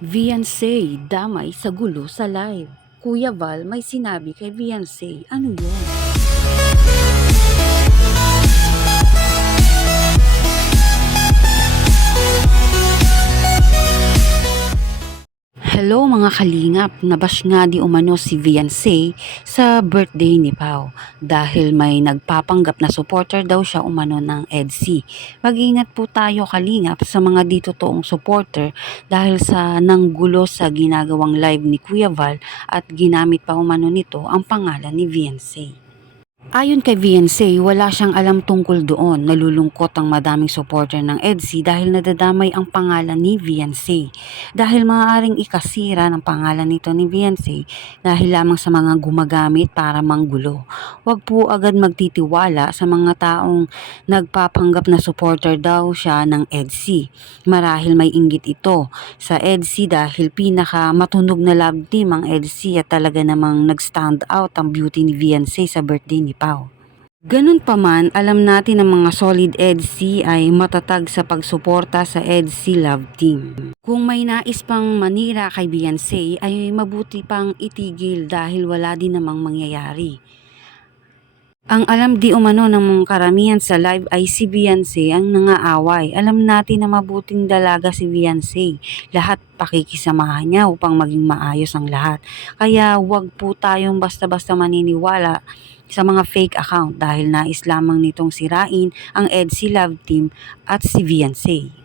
Viansay, damay sa gulo sa live. Kuya Val, may sinabi kay Viansay. Ano yun? Hello mga kalingap, nabash nga di umano si Viansay sa birthday ni Pau dahil may nagpapanggap na supporter daw siya umano ng EDC. Mag-ingat po tayo kalingap sa mga dito toong supporter dahil sa nanggulo sa ginagawang live ni Kuya Val at ginamit pa umano nito ang pangalan ni Viansay. Ayon kay VNC, wala siyang alam tungkol doon. Nalulungkot ang madaming supporter ng EDC dahil nadadamay ang pangalan ni VNC. Dahil maaaring ikasira ng pangalan nito ni VNC dahil lamang sa mga gumagamit para manggulo. Huwag po agad magtitiwala sa mga taong nagpapanggap na supporter daw siya ng EDC. Marahil may inggit ito sa EDC dahil pinaka matunog na love team ang EDC at talaga namang nag-stand out ang beauty ni VNC sa birthday ni Pau. Ganun pa man, alam natin na mga solid EDC ay matatag sa pagsuporta sa EDC Love Team. Kung may nais pang manira kay Beyonce ay mabuti pang itigil dahil wala din namang mangyayari. Ang alam di umano ng mga karamihan sa live ay si Beyonce ang nangaaway. Alam natin na mabuting dalaga si Beyonce. Lahat pakikisamahan niya upang maging maayos ang lahat. Kaya wag po tayong basta-basta maniniwala sa mga fake account dahil nais lamang nitong sirain ang EDC Love Team at si Beyonce.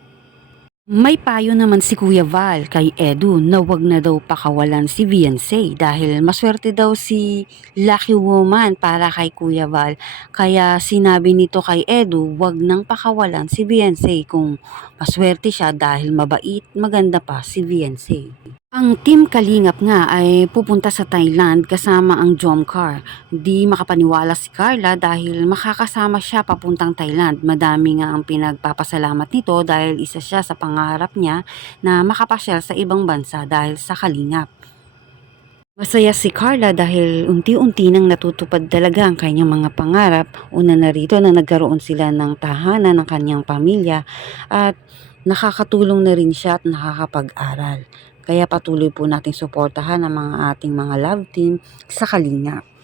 May payo naman si Kuya Val kay Edu na wag na daw pakawalan si Beyonce dahil maswerte daw si Lucky Woman para kay Kuya Val. Kaya sinabi nito kay Edu wag nang pakawalan si Beyonce kung maswerte siya dahil mabait, maganda pa si Beyonce. Ang Team Kalingap nga ay pupunta sa Thailand kasama ang Jomcar. Di makapaniwala si Carla dahil makakasama siya papuntang Thailand. Madami nga ang pinagpapasalamat nito dahil isa siya sa pangarap niya na makapasyal sa ibang bansa dahil sa Kalingap. Masaya si Carla dahil unti-unti nang natutupad talaga ang kanyang mga pangarap. Una na rito na nagkaroon sila ng tahanan ng kanyang pamilya at nakakatulong na rin siya at nakakapag-aral. Kaya patuloy po nating suportahan ang mga ating mga love team sa Kalingap.